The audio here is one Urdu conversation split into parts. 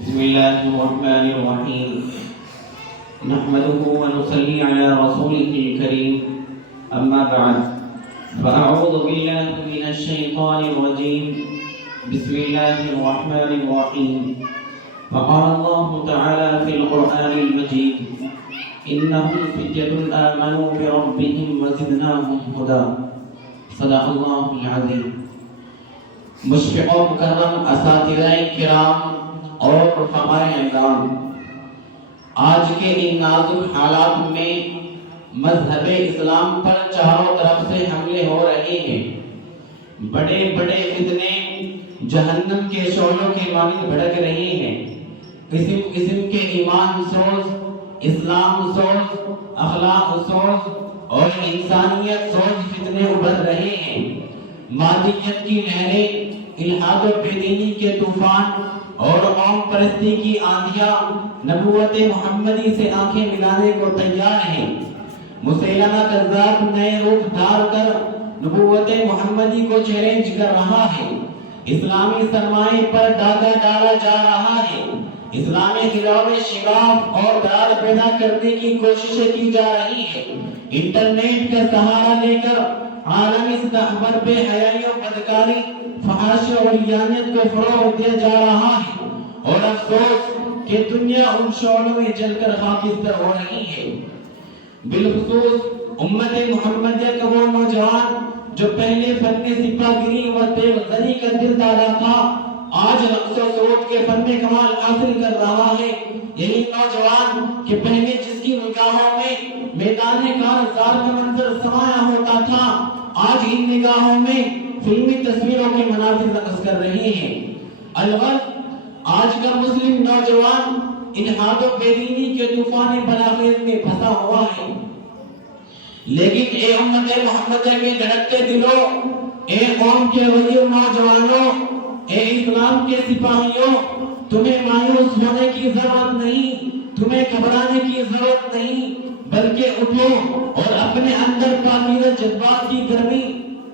بسم الله الرحمن الرحيم نحمده ونصلي على رسوله الكريم أما بعد فأعوذ بالله من الشيطان الرجيم بسم الله الرحمن الرحيم فقال الله تعالى في القرآن المجيد إنهم فتية آمنوا بربهم وزدناهم هدى صدق الله العظيم مشفق و مکرم اساتذہ کرام اور رفقائے اعزام، آج کے ان نازک حالات میں مذہب اسلام پر چاروں طرف سے حملے ہو رہے ہیں۔ بڑے بڑے فتنے جہنم کے شعلوں کے مانند بھڑک رہے ہیں۔ قسم قسم کے ایمان سوز، اسلام سوز، اخلاق سوز اور انسانیت سوز فتنے ابھر رہے ہیں۔ مادیت کی لہریں، الحاد و بے دینی کے طوفان اور قوم پرستی کی آندھیاں نبوت محمدی سے آنکھیں ملانے کو تیار ہیں۔ مسیلمہ کذاب نئے روپ دھار کر نبوت محمدی کو چیلنج کر رہا ہے۔ اسلامی سرمائے پر ڈاکہ ڈالا جا رہا ہے۔ اسلامی خلاف شگاف اور درار پیدا کرنے کی کوششیں کی جا رہی ہے۔ انٹرنیٹ کا سہارا لے کر عالمی سطح پر بے حیائی و بدکاری، فحاشی اور عیانیت کو فروغ دیا جا رہا ہے، اور افسوس کہ دنیا ان شعلوں میں جل کر خاکستر ہو رہی ہے۔ بالخصوص امت محمدیہ کا وہ نوجوان جو پہلے فن سپاہ گری و تیغ زنی کا دل دادا تھا، آج رقص و سرود کے فن کمال حاصل کر رہا ہے۔ یہی نوجوان کہ پہلے جس کی نگاہوں میں میدان کارزار کا منظر سمایا ہوتا تھا، آج ان نگاہوں میں فلمی تصویروں کے مناظر نقش کر رہے ہیں۔ الغرض آج کا مسلم نوجوان الحاد و بے دینی کے طوفان بلاخیز میں پھنسا ہوا ہے۔ لیکن اے امت محمدیہ کے دھڑکتے دلوں، اے قوم کے غریب نوجوانوں، اے اسلام کے سپاہیوں، تمہیں مایوس ہونے کی ضرورت نہیں، تمہیں گھبرانے کی ضرورت نہیں، بلکہ اٹھو اور اپنے اندر پاکیزہ جذبات کی گرمی،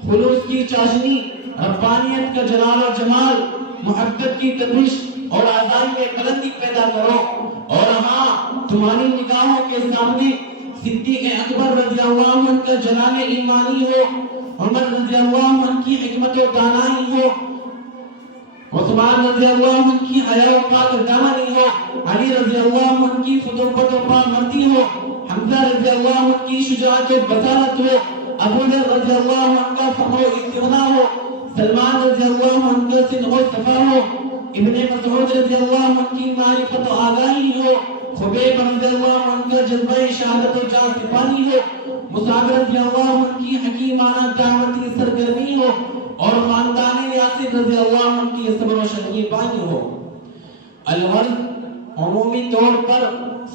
خلوص کی چاشنی، ربانیت کا جلال و جمال، محبت کی تپش اور آزادی میں بلندی پیدا کرو۔ اور ہاں، تمہاری نگاہوں کے سامنے صدیق اکبر رضی اللہ عنہ کا جلال ایمانی ہو، عمر رضی اللہ عنہ کی حکمت و دانائی ہو، عثمان رضی اللہ عنہ کی حیا و پاک دامنی ہو، علی رضی اللہ عنہ کی فتوحت و پامردی ہو، حمزہ رضی اللہ عنہ کی شجاعت و بصارت ہو، ابو ذر رضی اللہ عنہ کا فخر و استغنا ہو، سلمان رضی اللہ عنہ کا صدق و صفا ہو، ابن مسعود رضی اللہ عنہ کی معرفت و آگاہی ہو، خبیب رضی اللہ عنہ کا جذبہ شہادت و جان سپاری ہو، مصعب رضی اللہ عنہ کی حکیمانہ دعوتی سرگرمی ہو، اور خاندان یاسر رضی اللہ عنہ کی صبر و شکیبانی ہو۔ الغرض عمومی طور پر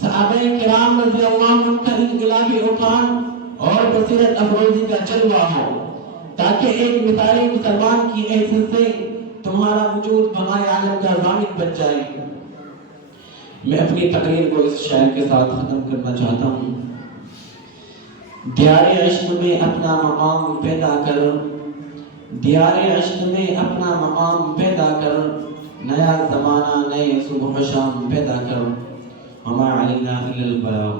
صحابہ کرام رضی اللہ عنہ کا انقلابی اٹھان اور بصیرت افروزی کا جلوہ ہو، تاکہ ایک مثالی مسلمان کی حیثیت سے تمہارا وجود بنائے عالم کا ضامن بن جائے۔ میں اپنی تقریر کو اس شعر کے ساتھ ختم کرنا چاہتا ہوں۔ دیار عشق میں اپنا مقام پیدا کر، دیار عشق میں اپنا مقام پیدا کر، نیا زمانہ نئے صبح و شام پیدا کر، وما علینا الا البلاغ۔